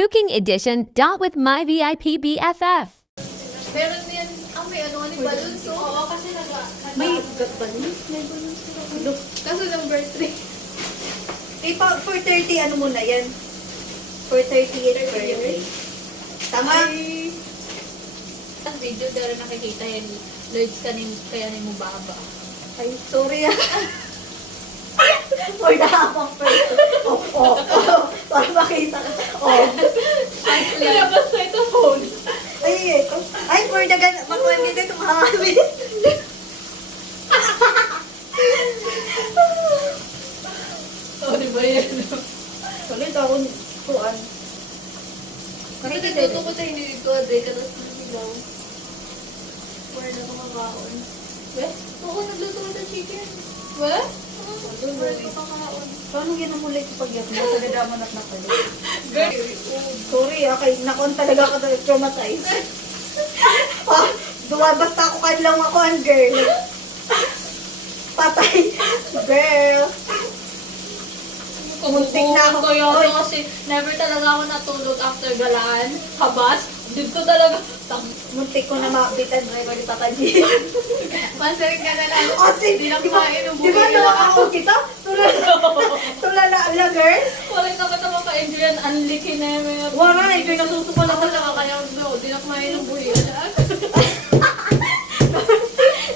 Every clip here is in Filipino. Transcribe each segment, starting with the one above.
Cooking Edition. With my VIP BFF. Meron yan, may ano ni balloons, so. Oo, kasi May balloons? May balloons. Kaso number 3. Eh, for 30, ano muna yan? For 30th birthday. Tama? Ang video, dara nakikita yan. Lords kaya ni mo baba. Ay, sorry ah. For the habang person. Para makita ka. Labas na ito phone. Ay, ito. Ay, for the makuha nila itong hangis. Oh, di ba yan? Sulit ako kuan. Kasi nagluto ko sa hindi ko, katas na sigaw. For na kumakaon. Weh? Oo, nagluto ko sa chicken. Weh? For na kumakaon. Paano ginamulay ko pag yak mo? Tagadaman at napalit. Girl, Sorry ah, kay nakon talaga ako traumatized. Basta ako kadlaw ako ang girl. Patay. Girl. Muntik na ako. Kaya kasi never talaga ako natulog after galaan. Habas. Dito talaga. Muntik ko na mabitan na iba ni Papa G. Masaring ka na lang. Kasi, Hindi na di ba kumain ng nawa ako kita? Tulala ala girl? Wala na ka naman ka-enjoy yan. Unlicky na yung mga... Wala na, ito yung nasusuka Ako lang. lang kaya di na kumain ng buhi.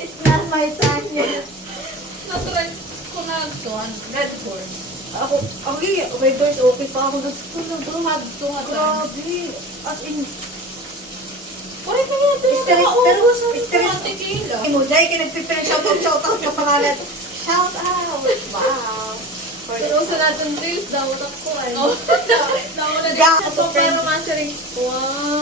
It's not my time yet. Natry ko na ito. Red horn. Ako, okay girl, okay pa ako doon. Tuhad. Grabe. As in, Pare kaya ito yung Stress, mga pero ubos stress. ng tequila. mo, dahil ka nagpipirang shout out sa pangalan. Shout out! Wow! Pero sa natin days, daw ako ay. Daw na Ga- dito. Pero masaring, wow.